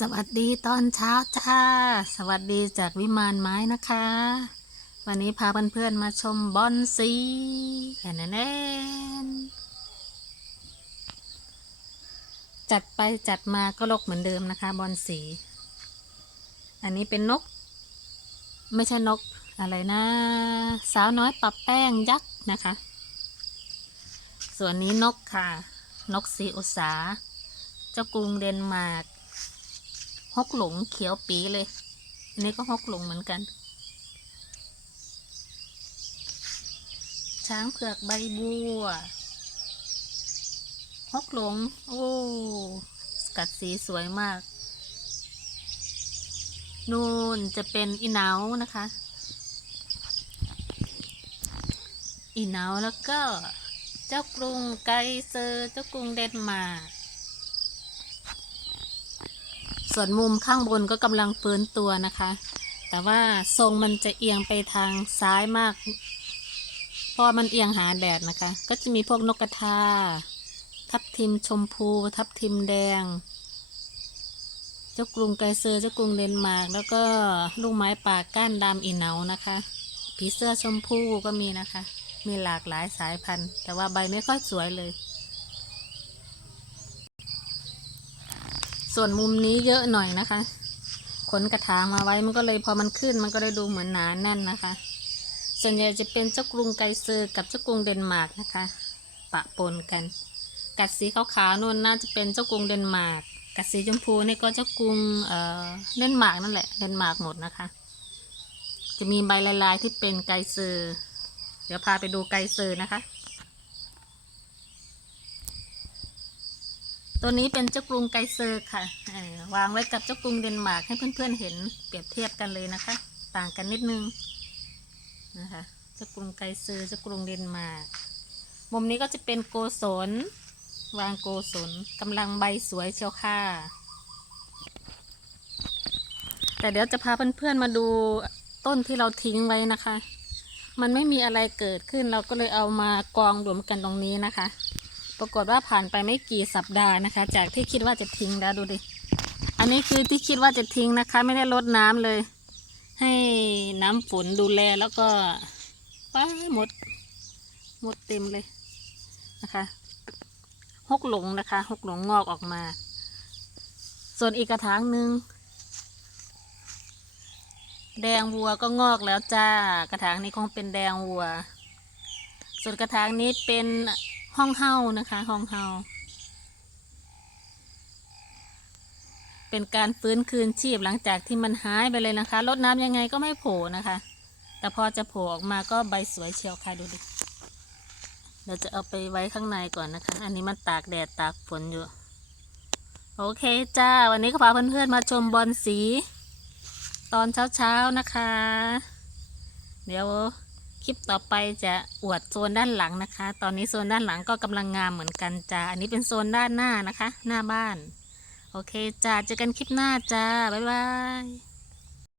สวัสดีตอนเช้าจ้า สวัสดีจากวิมานไม้นะคะ วันนี้พาเพื่อนๆมาชมบอนสีแอนแนนจัดไปจัดมาก็ลกเหมือนเดิมนะคะบอนสี อันนี้เป็นนก ไม่ใช่นกอะไรนะ สาวน้อยปรับแป้งยักษ์นะคะ ส่วนนี้นกค่ะ นกสีอุษาเจ้ากรุงเดนมาร์ก ฮกหลงเขียวปีเลยนนี้ก็ฮกหลงเหมือนกัน ช้างเผือกใบบัวฮกหลง โอ้ กัดสีสวยมาก นูนจะเป็นอีนาวนะคะ อีนาวแล้วก็ เจ้ากรุงไกเซอร์ เจ้ากรุงเดนมาร์ก ส่วนมุมข้างบนก็กำลังฟื้นตัวนะคะ แต่ว่าทรงมันจะเอียงไปทางซ้ายมาก เพราะมันเอียงหาแดดนะคะ ก็จะมีพวกนกกระทา ทับทิมชมพู ทับทิมแดง เจ้ากรุงไกเซอร์เจ้ากรุงเดนมาร์กแล้วก็ลูกไม้ป่าก้านดำอีเหนานะคะผีเสื้อชมพูก็มีนะคะ มีหลากหลายสายพันธุ์ แต่ว่าใบไม่ค่อยสวยเลย ส่วนมุมนี้เยอะหน่อยนะคะ ขนกระถางมาไว้มันก็เลยพอมันขึ้นมันก็เลยดูเหมือนหนาแน่นนะคะ ส่วนใหญ่จะเป็นเจ้ากรุงไกเซอร์กับเจ้ากรุงเดนมาร์กนะคะ ปะปนกัน กัดสีขาวๆนู่นน่าจะเป็นเจ้ากรุงเดนมาร์กกัดสีชมพูนี่ก็เจ้ากรุงเอ่อเดนมาร์กนั่นแหละเดนมาร์กหมดนะคะ จะมีใบลายๆที่เป็นไกเซอร์ เดี๋ยวพาไปดูไกเซอร์นะคะ ตัวนี้เป็นเจ้ากรุงไกเซอร์ค่ะวางไว้กับเจ้ากรุงเดนมาร์กให้เพื่อนๆเห็นเปรียบเทียบกันเลยนะคะ ต่างกันนิดนึงนะคะเจ้ากรุงไกเซอร์เจ้ากรุงเดนมาร์กมุมนี้ก็จะเป็นโกศลวางโกศลกำลังใบสวยเชียวค่ะ แต่เดี๋ยวจะพาเพื่อนๆมาดูต้นที่เราทิ้งไว้นะคะ มันไม่มีอะไรเกิดขึ้นเราก็เลยเอามากองรวมกันตรงนี้นะคะ ปรากฏว่าผ่านไปไม่กี่สัปดาห์นะคะ จากที่คิดว่าจะทิ้งแล้วดูดิ อันนี้คือที่คิดว่าจะทิ้งนะคะ ไม่ได้ลดน้ำเลย ให้น้ำฝนดูแลแล้วก็ว้าหมด หมดเต็มเลยนะคะหกหลงนะคะหกหลงงอกออกมา ส่วนอีกกระถางหนึ่งแดงวัวก็งอกแล้วจ้ากระถางนี้คงเป็นแดงวัว ส่วนกระถางนี้เป็น ห้องเฮานะคะ ห้องเฮาเป็นการฟื้นคืนชีพหลังจากที่มันหายไปเลยนะคะรดน้ำยังไงก็ไม่โผล่นะคะ แต่พอจะโผล่ออกมาก็ใบสวยเชียวค่ะดูดิเราจะเอาไปไว้ข้างในก่อนนะคะ อันนี้มันตากแดดตากฝนอยู่ โอเคจ้า วันนี้ก็พาเพื่อนๆมาชมบอลสี ตอนเช้าๆนะคะ เดี๋ยว คลิปต่อไปจะอวดโซนด้านหลังนะคะ ตอนนี้โซนด้านหลังก็กำลังงามเหมือนกันจ้า อันนี้เป็นโซนด้านหน้านะคะ หน้าบ้าน โอเคจ้า เจอกันคลิปหน้าจ้า บ๊ายบาย